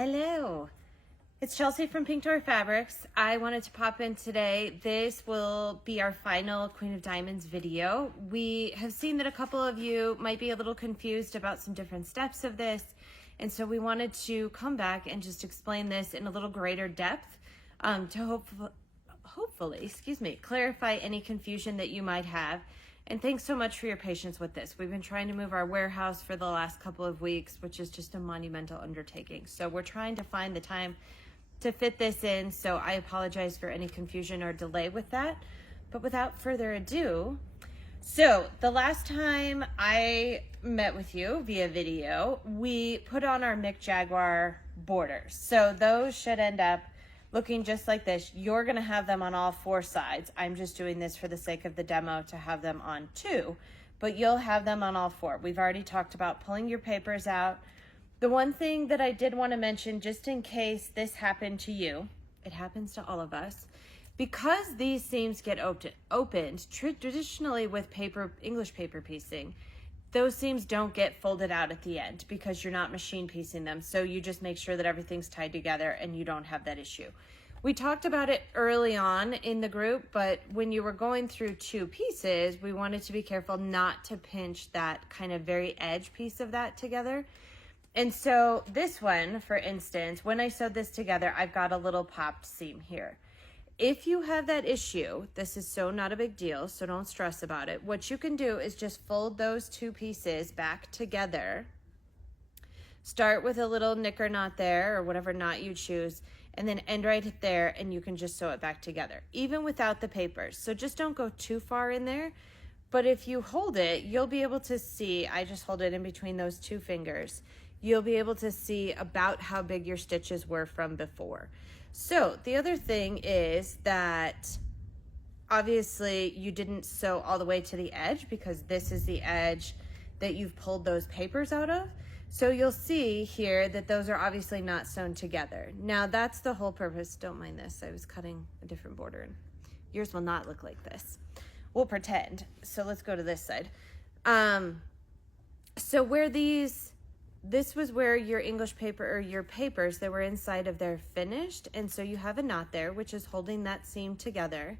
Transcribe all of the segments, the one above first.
Hello, it's Chelsea from Pink Door Fabrics. I wanted to pop in today. This will be our final Queen of Diamonds video. We have seen that a couple of you might be a little confused about some different steps of this, and so we wanted to come back and just explain this in a little greater depth to hopefully, clarify any confusion that you might have. And thanks so much for your patience with this. We've been trying to move our warehouse for the last couple of weeks, which is just a monumental undertaking. So we're trying to find the time to fit this in. So I apologize for any confusion or delay with that. But without further ado, so the last time I met with you via video, we put on our Mick Jaguar borders. So those should end up looking just like this. You're gonna have them on all four sides. I'm just doing this for the sake of the demo to have them on two, but you'll have them on all four. We've already talked about pulling your papers out. The one thing that I did want to mention, just in case this happened to you, it happens to all of us, because these seams get opened traditionally with English paper piecing, those seams don't get folded out at the end because you're not machine piecing them. So you just make sure that everything's tied together and you don't have that issue. We talked about it early on in the group, but when you were going through two pieces, we wanted to be careful not to pinch that kind of very edge piece of that together. And so this one, for instance, when I sewed this together, I've got a little popped seam here. If you have that issue, this is so not a big deal, so don't stress about it. What you can do is just fold those two pieces back together. Start with a little knicker knot there, or whatever knot you choose, and then end right there, and you can just sew it back together, even without the papers. So just don't go too far in there. But if you hold it, you'll be able to see, I just hold it in between those two fingers, you'll be able to see about how big your stitches were from before. So the other thing is that obviously you didn't sew all the way to the edge because this is the edge that you've pulled those papers out of. So you'll see here that those are obviously not sewn together. Now that's the whole purpose. Don't mind this. I was cutting a different border and yours will not look like this. We'll pretend. So let's go to this side. So where this was where your English paper or your papers that were inside of there finished, and so you have a knot there which is holding that seam together.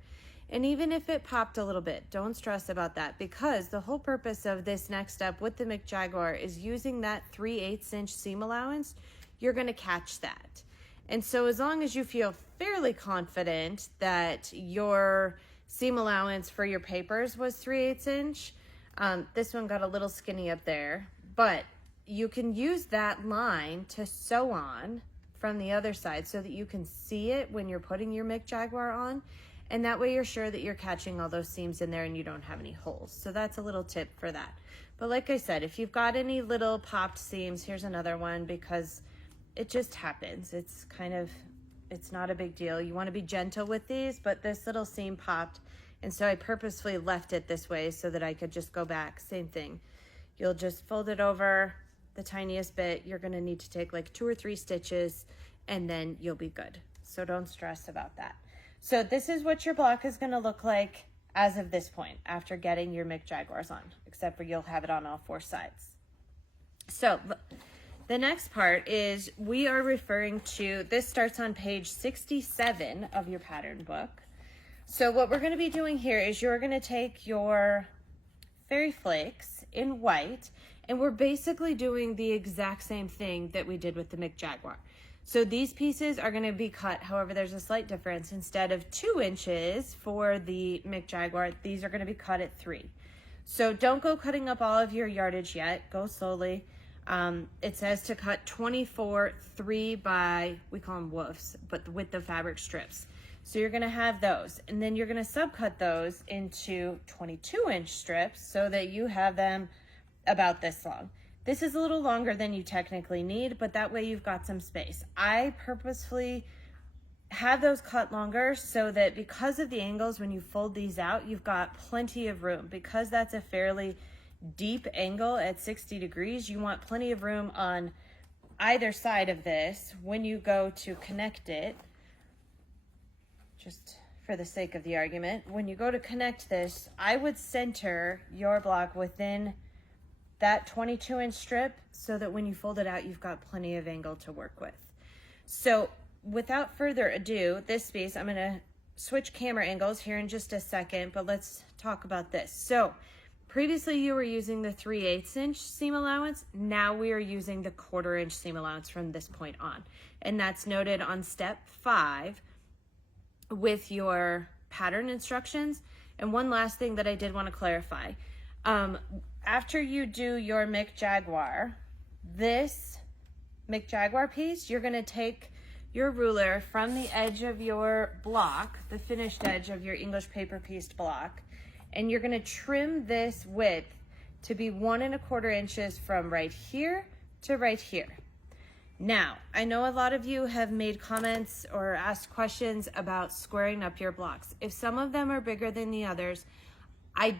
And even if it popped a little bit, don't stress about that, because the whole purpose of this next step with the Mick Jaguar is using that 3/8 inch seam allowance. You're going to catch that, and so as long as you feel fairly confident that your seam allowance for your papers was 3/8 inch, this one got a little skinny up there, but you can use that line to sew on from the other side so that you can see it when you're putting your Mick Jaguar on. And that way you're sure that you're catching all those seams in there and you don't have any holes. So that's a little tip for that. But like I said, if you've got any little popped seams, here's another one, because it just happens. It's not a big deal. You want to be gentle with these, but this little seam popped. And so I purposefully left it this way so that I could just go back. Same thing. You'll just fold it over the tiniest bit. You're going to need to take like 2 or 3 stitches and then you'll be good. So don't stress about that. So this is what your block is going to look like as of this point after getting your Mick Jaguars on, except for you'll have it on all 4 sides. So the next part is we are referring to, this starts on page 67 of your pattern book. So what we're going to be doing here is you're going to take your fairy flakes in white, and we're basically doing the exact same thing that we did with the Mick Jaguar. So these pieces are going to be cut, however, there's a slight difference. Instead of 2 inches for the Mick Jaguar, these are going to be cut at 3. So don't go cutting up all of your yardage yet. Go slowly. It says to cut 24 3 by, we call them woofs, but with the fabric strips. So you're going to have those, and then you're going to subcut those into 22-inch strips so that you have them about this long. This is a little longer than you technically need, but that way you've got some space. I purposefully have those cut longer so that because of the angles, when you fold these out, you've got plenty of room. Because that's a fairly deep angle at 60 degrees, you want plenty of room on either side of this when you go to connect it. Just for the sake of the argument, when you go to connect this, I would center your block within that 22-inch strip so that when you fold it out, you've got plenty of angle to work with. So without further ado, this piece, I'm gonna switch camera angles here in just a second, but let's talk about this. So previously you were using the 3/8 inch seam allowance. Now we are using the 1/4 inch seam allowance from this point on. And that's noted on step 5 with your pattern instructions. And one last thing that I did want to clarify. After you do your Mick Jaguar, this Mick Jaguar piece, you're gonna take your ruler from the edge of your block, the finished edge of your English paper pieced block, and you're gonna trim this width to be 1 1/4 inches from right here to right here. Now, I know a lot of you have made comments or asked questions about squaring up your blocks. If some of them are bigger than the others, I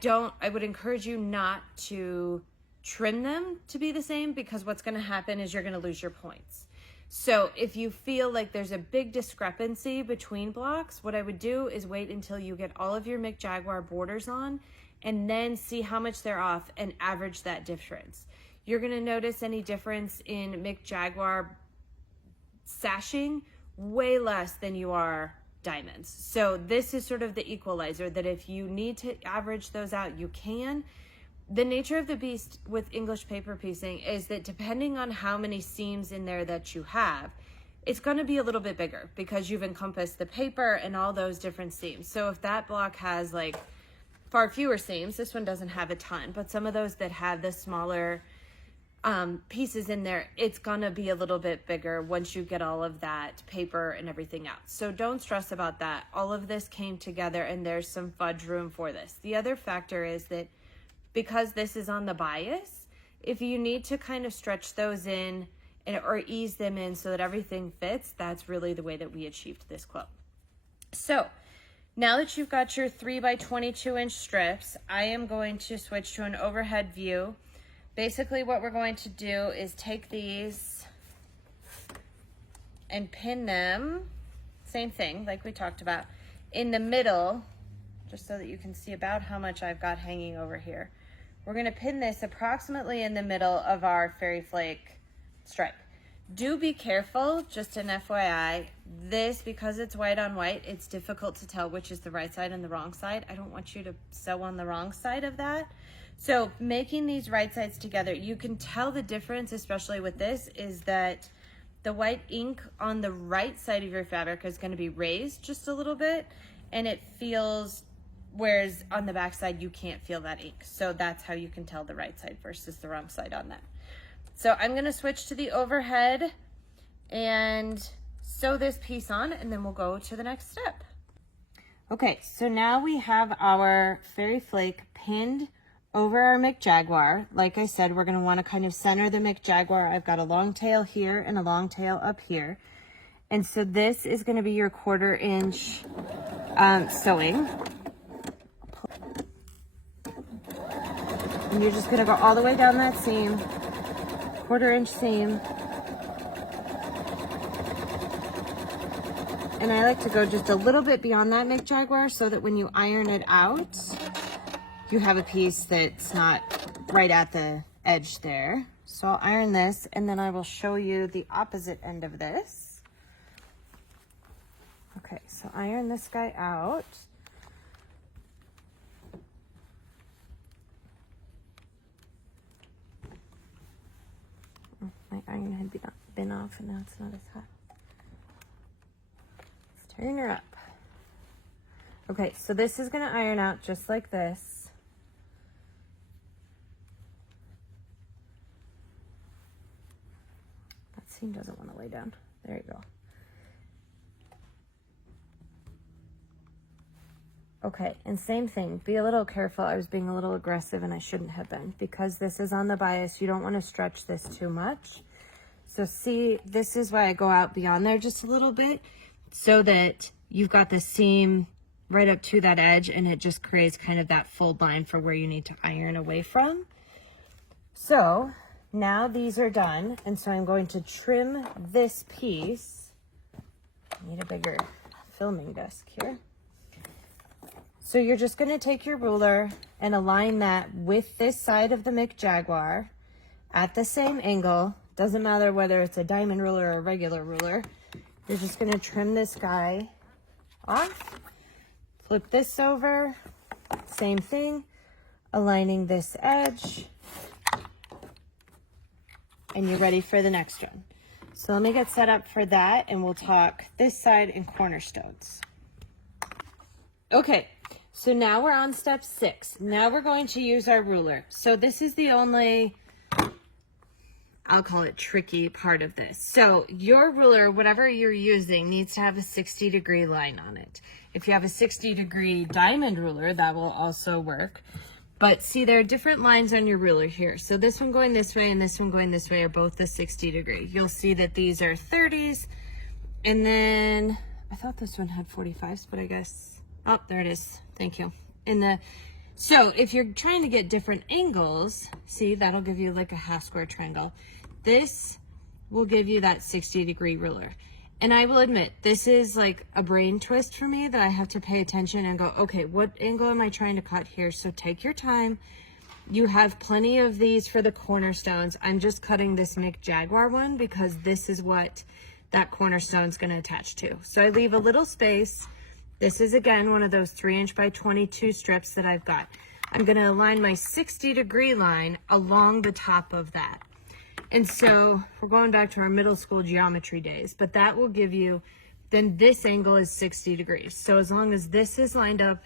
would encourage you not to trim them to be the same, because what's gonna happen is you're gonna lose your points. So if you feel like there's a big discrepancy between blocks, what I would do is wait until you get all of your Mick Jaguar borders on and then see how much they're off and average that difference. You're gonna notice any difference in Mick Jaguar sashing way less than you are diamonds. So this is sort of the equalizer, that if you need to average those out, you can. The nature of the beast with English paper piecing is that depending on how many seams in there that you have, it's going to be a little bit bigger because you've encompassed the paper and all those different seams. So if that block has like far fewer seams, this one doesn't have a ton, but some of those that have the smaller pieces in there, it's going to be a little bit bigger once you get all of that paper and everything out. So don't stress about that. All of this came together and there's some fudge room for this. The other factor is that because this is on the bias, if you need to kind of stretch those in or ease them in so that everything fits, that's really the way that we achieved this quote. So now that you've got your 3 by 22 inch strips, I am going to switch to an overhead view. Basically what we're going to do is take these and pin them, same thing like we talked about, in the middle, just so that you can see about how much I've got hanging over here. We're gonna pin this approximately in the middle of our fairy flake stripe. Do be careful, just an FYI, this, because it's white on white, it's difficult to tell which is the right side and the wrong side. I don't want you to sew on the wrong side of that. So making these right sides together, you can tell the difference, especially with this, is that the white ink on the right side of your fabric is gonna be raised just a little bit, and it feels, whereas on the back side, you can't feel that ink. So that's how you can tell the right side versus the wrong side on that. So I'm gonna switch to the overhead and sew this piece on, and then we'll go to the next step. Okay, so now we have our fairy flake pinned over our Mick Jaguar. Like I said, we're gonna wanna kind of center the Mick Jaguar. I've got a long tail here and a long tail up here. And so this is gonna be your 1/4 inch sewing. And you're just gonna go all the way down that seam, 1/4 inch seam. And I like to go just a little bit beyond that Mick Jaguar so that when you iron it out, you have a piece that's not right at the edge there. So I'll iron this and then I will show you the opposite end of this. Okay, so iron this guy out. My iron had been off and now it's not as hot. Let's turn her up. Okay, so this is gonna iron out just like this. That seam doesn't want to lay down. There you go. Okay, and same thing, be a little careful. I was being a little aggressive and I shouldn't have been, because this is on the bias. You don't want to stretch this too much. So see, this is why I go out beyond there just a little bit, so that you've got the seam right up to that edge and it just creates kind of that fold line for where you need to iron away from. So now these are done, and so I'm going to trim this piece. I need a bigger filming desk here. So you're just going to take your ruler and align that with this side of the Mick Jaguar at the same angle. Doesn't matter whether it's a diamond ruler or a regular ruler. You're just gonna trim this guy off, flip this over, same thing, aligning this edge, and you're ready for the next one. So let me get set up for that, and we'll talk this side and cornerstones. Okay, so now we're on step 6. Now we're going to use our ruler. So this is the only, I'll call it tricky part of this. So your ruler, whatever you're using, needs to have a 60-degree line on it. If you have a 60-degree diamond ruler, that will also work. But see, there are different lines on your ruler here. So this one going this way and this one going this way are both the 60-degree. You'll see that these are 30s. And then, I thought this one had 45s, but I guess, oh, there it is. Thank you. So if you're trying to get different angles, see, that'll give you like a half square triangle. This will give you that 60-degree ruler. And I will admit, this is like a brain twist for me that I have to pay attention and go, okay, what angle am I trying to cut here? So take your time. You have plenty of these for the cornerstones. I'm just cutting this Nick Jaguar one because this is what that cornerstone is going to attach to. So I leave a little space. This is, again, one of those 3" by 22 strips that I've got. I'm going to align my 60-degree line along the top of that. And so we're going back to our middle school geometry days, but that will give you, then this angle is 60 degrees. So as long as this is lined up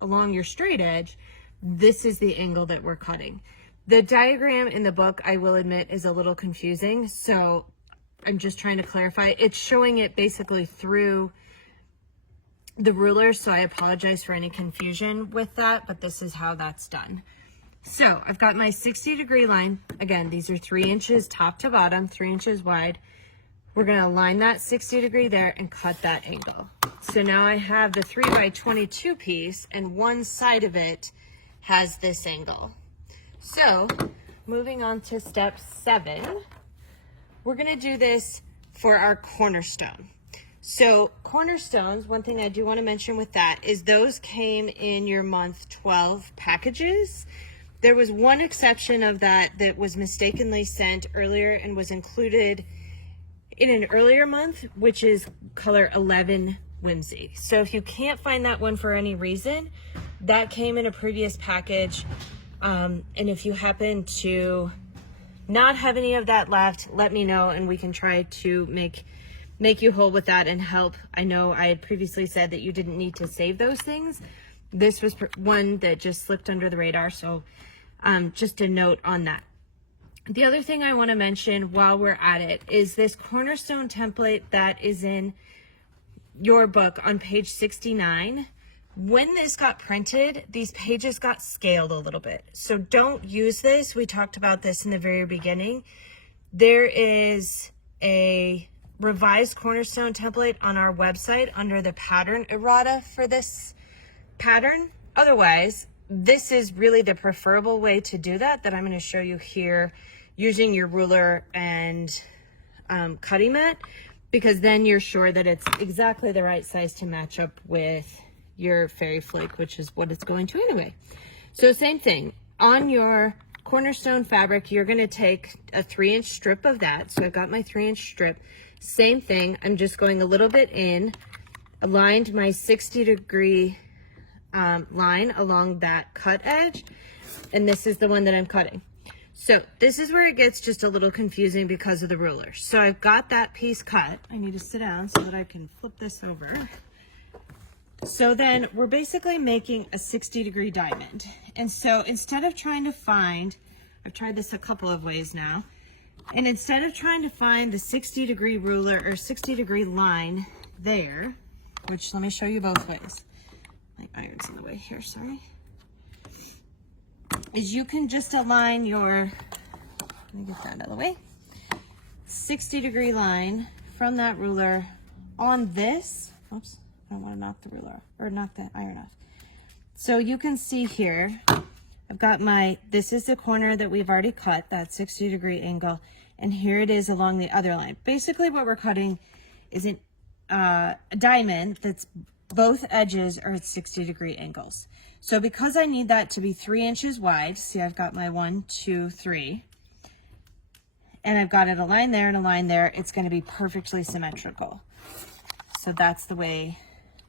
along your straight edge, this is the angle that we're cutting. The diagram in the book, I will admit, is a little confusing. So I'm just trying to clarify. It's showing it basically through the ruler. So I apologize for any confusion with that, but this is how that's done. So I've got my 60-degree line. Again, these are 3 inches top to bottom, 3 inches wide. We're going to align that 60-degree there and cut that angle. So now I have the 3 by 22 piece, and one side of it has this angle. So moving on to step 7, we're going to do this for our cornerstone. So cornerstones, one thing I do want to mention with that is those came in your month 12 packages. There was one exception of that was mistakenly sent earlier and was included in an earlier month, which is color 11 Whimsy. So if you can't find that one for any reason, that came in a previous package. And if you happen to not have any of that left, let me know and we can try to make you whole with that and help. I know I had previously said that you didn't need to save those things. This was one that just slipped under the radar, so just a note on that. The other thing I want to mention while we're at it is this cornerstone template that is in your book on page 69. When this got printed, these pages got scaled a little bit. So don't use this. We talked about this in the very beginning. There is a revised cornerstone template on our website under the pattern errata for this pattern. Otherwise, this is really the preferable way to do that I'm going to show you here using your ruler and cutting mat, because then you're sure that it's exactly the right size to match up with your fairy flake, which is what it's going to anyway. So same thing, on your cornerstone fabric, you're going to take a 3-inch strip of that. So I've got my 3-inch strip. Same thing, I'm just going a little bit in, aligned my 60-degree line along that cut edge, and this is the one that I'm cutting. So this is where it gets just a little confusing because of the ruler. So I've got that piece cut. I need to sit down so that I can flip this over. So then we're basically making a 60-degree diamond. And so instead of trying to find, I've tried this a couple of ways now, and instead of trying to find the 60-degree ruler or 60-degree line there, which let me show you both ways. My iron's in the way here, sorry. Is you can just align your, let me get that out of the way, 60-degree line from that ruler on this. Oops, I don't want to knock the ruler, or knock the iron off. So you can see here, I've got this is the corner that we've already cut, that 60-degree angle, and here it is along the other line. Basically what we're cutting is a diamond that's both edges are at 60-degree angles. So because I need that to be 3 inches wide, see I've got my 1, 2, 3, and I've got it aligned there and aligned there, it's going to be perfectly symmetrical. So that's the way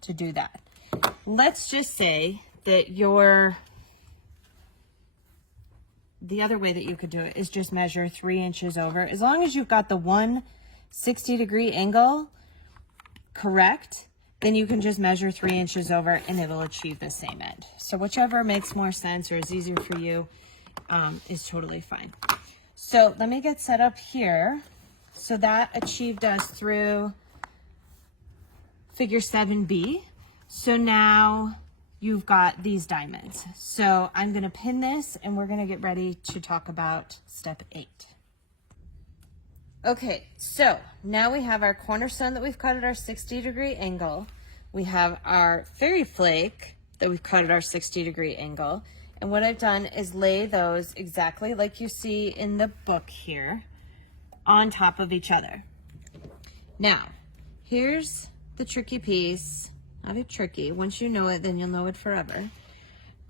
to do that. Let's just say that the other way that you could do it is just measure 3 inches over. As long as you've got the 160-degree angle correct, then you can just measure 3 inches over and it'll achieve the same end. So whichever makes more sense or is easier for you is totally fine. So let me get set up here. So that achieved us through figure 7B. So now you've got these diamonds. So I'm going to pin this and we're going to get ready to talk about step 8. Okay, so now we have our cornerstone that we've cut at our 60-degree angle. We have our fairy flake that we've cut at our 60-degree angle. And what I've done is lay those exactly like you see in the book here on top of each other. Now, here's the tricky piece. Not a tricky, once you know it, then you'll know it forever,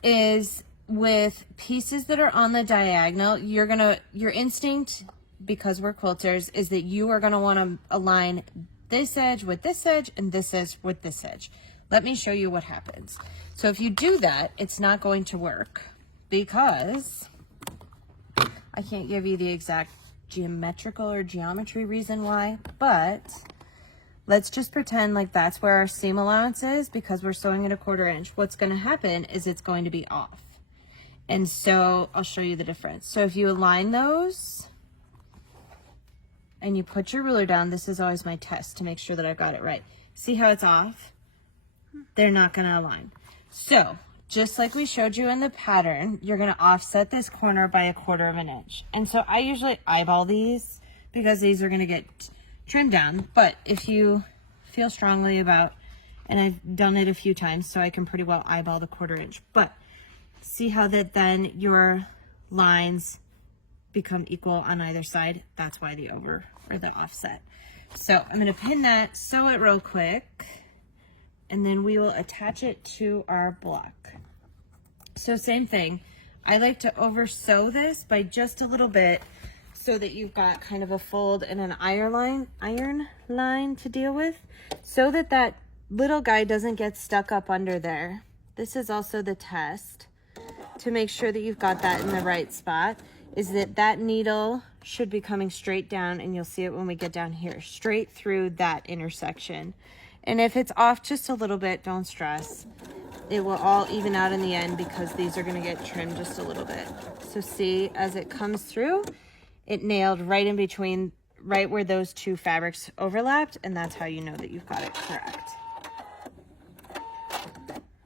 is with pieces that are on the diagonal, your instinct, because we're quilters, is that you are gonna wanna align this edge with this edge and this edge with this edge. Let me show you what happens. So if you do that, it's not going to work because I can't give you the exact geometrical or geometry reason why, but let's just pretend like that's where our seam allowance is because we're sewing at 1/4 inch. What's going to happen is it's going to be off. And so I'll show you the difference. So if you align those and you put your ruler down, this is always my test to make sure that I've got it right. See how it's off? They're not going to align. So just like we showed you in the pattern, you're going to offset this corner by 1/4 inch. And so I usually eyeball these because these are going to get trimmed down, but if you feel strongly about, and I've done it a few times, so I can pretty well eyeball the 1/4 inch, but see how that then your lines become equal on either side? That's why the over or the offset. So I'm going to pin that, sew it real quick, and then we will attach it to our block. So same thing, I like to over sew this by just a little bit, so that you've got kind of a fold and an iron line to deal with, so that that little guy doesn't get stuck up under there. This is also the test to make sure that you've got that in the right spot, is that needle should be coming straight down, and you'll see it when we get down here, straight through that intersection. And if it's off just a little bit, don't stress. It will all even out in the end because these are going to get trimmed just a little bit. So see, as it comes through, it nailed right in between, right where those two fabrics overlapped, and that's how you know that you've got it correct.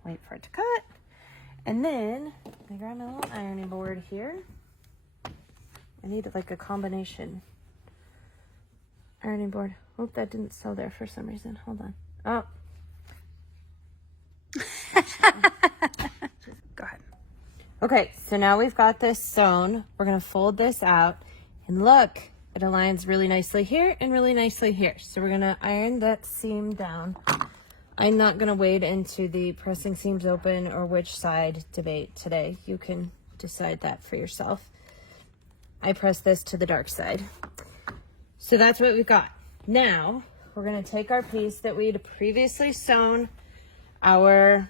Wait for it to cut. And then I grab my little ironing board here. I need like a combination ironing board. Oh, that didn't sew there for some reason. Hold on. Oh. Go ahead. Okay, so now we've got this sewn. We're going to fold this out. And look, it aligns really nicely here and really nicely here. So we're going to iron that seam down. I'm not going to wade into the pressing seams open or which side debate today. You can decide that for yourself. I press this to the dark side. So that's what we've got. Now, we're going to take our piece that we'd previously sewn our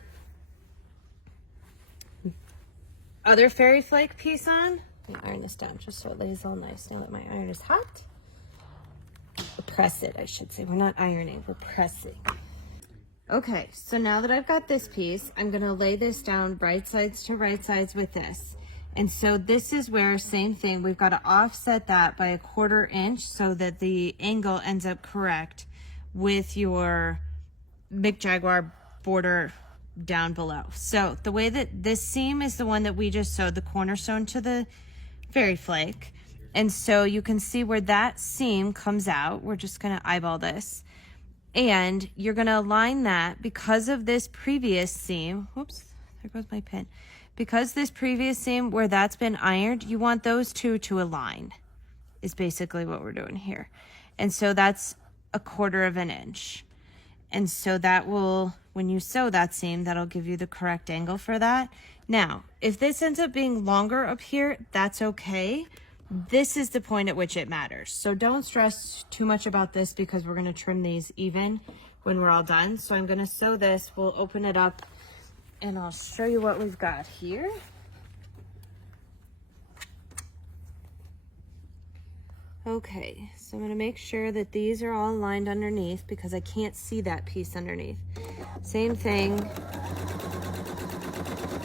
other fairy flake piece on. Let me iron this down just so it lays all nice. Now that my iron is hot, press it, I should say. We're not ironing, we're pressing. Okay, so now that I've got this piece, I'm going to lay this down right sides to right sides with this. And so this is where, same thing, we've got to offset that by 1/4 inch so that the angle ends up correct with your Big Jaguar border down below. So the way that this seam is the one that we just sewed the cornerstone to the fairy flake. And so you can see where that seam comes out. We're just going to eyeball this. And you're going to align that because of this previous seam. Whoops, there goes my pin. Because this previous seam where that's been ironed, you want those two to align, is basically what we're doing here. And so that's 1/4 inch. And so that will, when you sew that seam, that'll give you the correct angle for that. Now, if this ends up being longer up here, that's okay. this is the point at which it matters. So don't stress too much about this because we're gonna trim these even when we're all done. So I'm gonna sew this, we'll open it up and I'll show you what we've got here. Okay, so I'm gonna make sure that these are all lined underneath because I can't see that piece underneath. Same thing,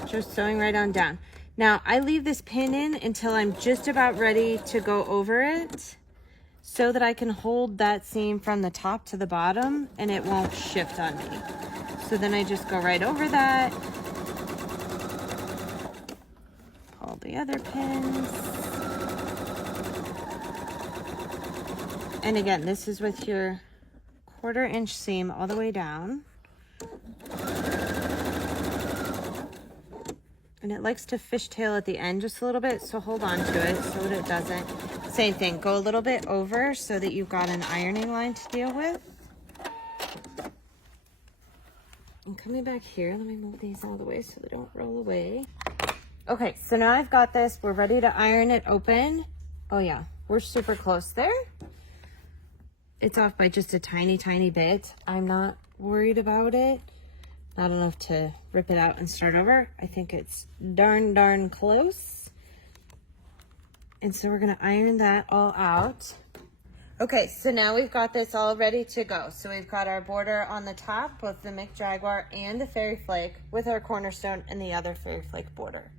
just sewing right on down. Now I leave this pin in until I'm just about ready to go over it so that I can hold that seam from the top to the bottom and it won't shift on me. So then I just go right over that, pull the other pins. And again, this is with your 1/4 inch seam all the way down. And it likes to fishtail at the end just a little bit, so hold on to it so that it doesn't. Same thing, go a little bit over so that you've got an ironing line to deal with. And coming back here, let me move these out of the way so they don't roll away. Okay, so now I've got this, we're ready to iron it open. Oh yeah, we're super close there. It's off by just a tiny, tiny bit. I'm not worried about it. Not enough to rip it out and start over. I think it's darn close. And so we're gonna iron that all out. Okay, so now we've got this all ready to go. So we've got our border on the top, both the Mick Jaguar and the Fairy Flake with our cornerstone and the other Fairy Flake border.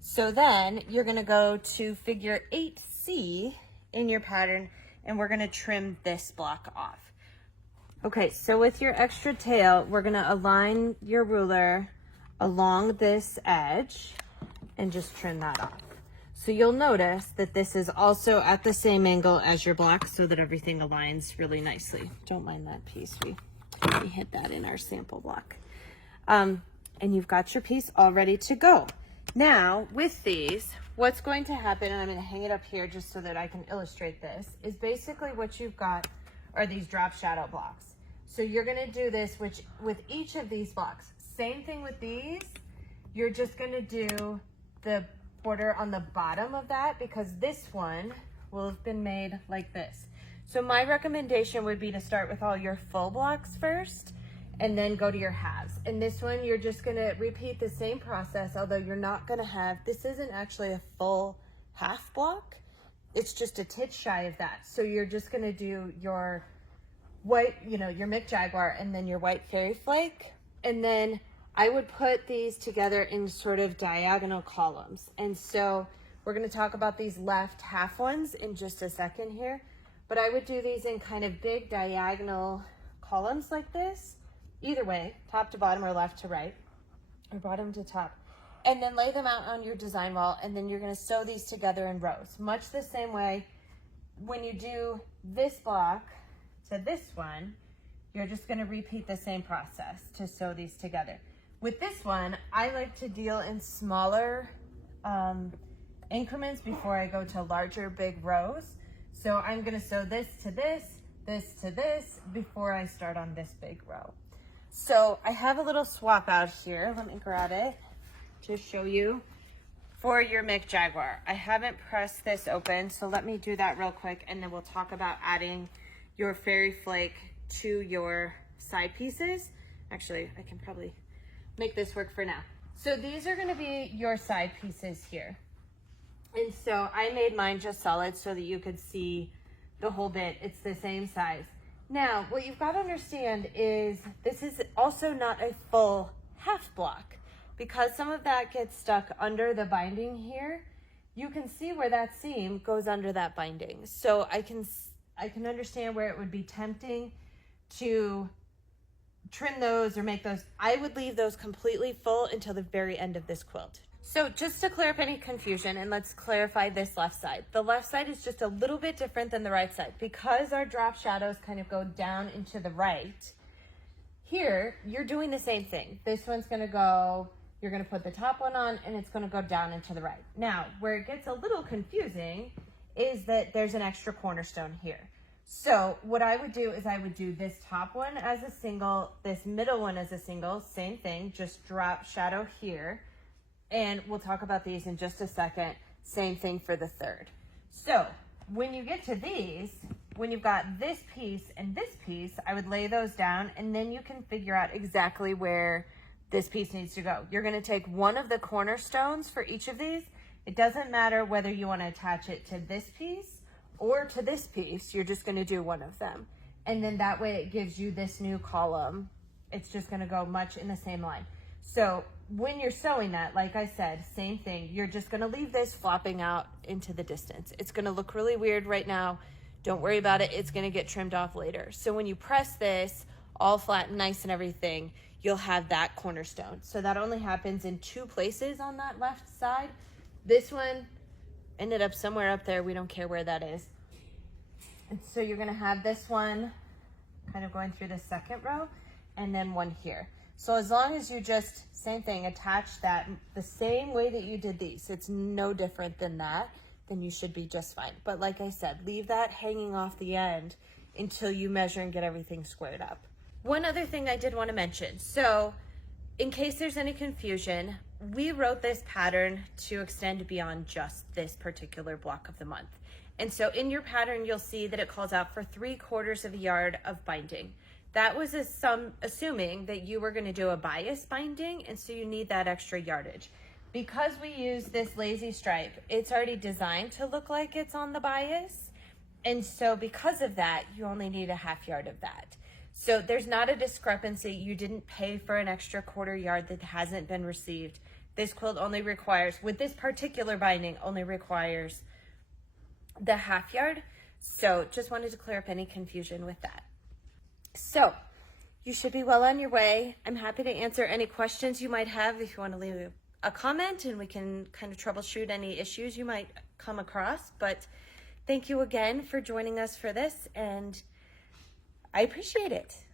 So then you're gonna go to figure 8C in your pattern and we're gonna trim this block off. Okay, so with your extra tail, we're gonna align your ruler along this edge and just trim that off. So you'll notice that this is also at the same angle as your block so that everything aligns really nicely. Don't mind that piece, we hit that in our sample block. And you've got your piece all ready to go. Now, with these, what's going to happen, and I'm gonna hang it up here just so that I can illustrate this, is basically what you've got are these drop shadow blocks. So you're gonna do this with each of these blocks. Same thing with these, you're just gonna do the border on the bottom of that because this one will have been made like this. So my recommendation would be to start with all your full blocks first and then go to your halves. And this one, you're just gonna repeat the same process, although you're not gonna have, this isn't actually a full half block, it's just a titch shy of that. So you're just gonna do your white, your Mick Jaguar and then your white Fairy Flake. And then I would put these together in sort of diagonal columns. And so we're gonna talk about these left half ones in just a second here, but I would do these in kind of big diagonal columns like this. Either way, top to bottom or left to right, or bottom to top. And then lay them out on your design wall, and then you're gonna sew these together in rows. Much the same way when you do this block to this one, you're just gonna repeat the same process to sew these together. With this one, I like to deal in smaller increments before I go to larger big rows. So I'm gonna sew this to this, this to this, before I start on this big row. So I have a little swap out here. Let me grab it to show you for your Mick Jaguar. I haven't pressed this open, so let me do that real quick and then we'll talk about adding your Fairy Flake to your side pieces. Actually, I can probably make this work for now. So these are gonna be your side pieces here. And so I made mine just solid so that you could see the whole bit. It's the same size. Now, what you've got to understand is this is also not a full half block because some of that gets stuck under the binding here. You can see where that seam goes under that binding. So I can understand where it would be tempting to trim those or make those. I would leave those completely full until the very end of this quilt. So just to clear up any confusion, and let's clarify this left side. The left side is just a little bit different than the right side because our drop shadows kind of go down into the right. Here, you're doing the same thing. This one's gonna go, you're gonna put the top one on and it's gonna go down into the right. Now, where it gets a little confusing is that there's an extra cornerstone here. So what I would do is I would do this top one as a single, this middle one as a single, same thing, just drop shadow here. And we'll talk about these in just a second. Same thing for the third. So when you get to these, when you've got this piece and this piece, I would lay those down, and then you can figure out exactly where this piece needs to go. You're going to take one of the cornerstones for each of these. It doesn't matter whether you want to attach it to this piece or to this piece. You're just going to do one of them. And then that way it gives you this new column. It's just going to go much in the same line. So when you're sewing that, like I said, same thing. You're just going to leave this flopping out into the distance. It's going to look really weird right now. Don't worry about it. It's going to get trimmed off later. So when you press this all flat and nice and everything, you'll have that cornerstone. So that only happens in 2 places on that left side. This one ended up somewhere up there. We don't care where that is. And so you're going to have this one kind of going through the second row, and then one here. So as long as you just, same thing, attach that the same way that you did these, it's no different than that, then you should be just fine. But like I said, leave that hanging off the end until you measure and get everything squared up. One other thing I did want to mention. So in case there's any confusion, we wrote this pattern to extend beyond just this particular block of the month. And so in your pattern, you'll see that it calls out for 3/4 of a yard of binding. That was assuming that you were going to do a bias binding, and so you need that extra yardage. Because we use this lazy stripe, it's already designed to look like it's on the bias. And so because of that, you only need a 1/2 yard of that. So there's not a discrepancy. You didn't pay for an extra 1/4 yard that hasn't been received. This quilt only requires, with this particular binding, only requires the 1/2 yard. So just wanted to clear up any confusion with that. So you should be well on your way. I'm happy to answer any questions you might have if you want to leave a comment, and we can kind of troubleshoot any issues you might come across. But thank you again for joining us for this, and I appreciate it.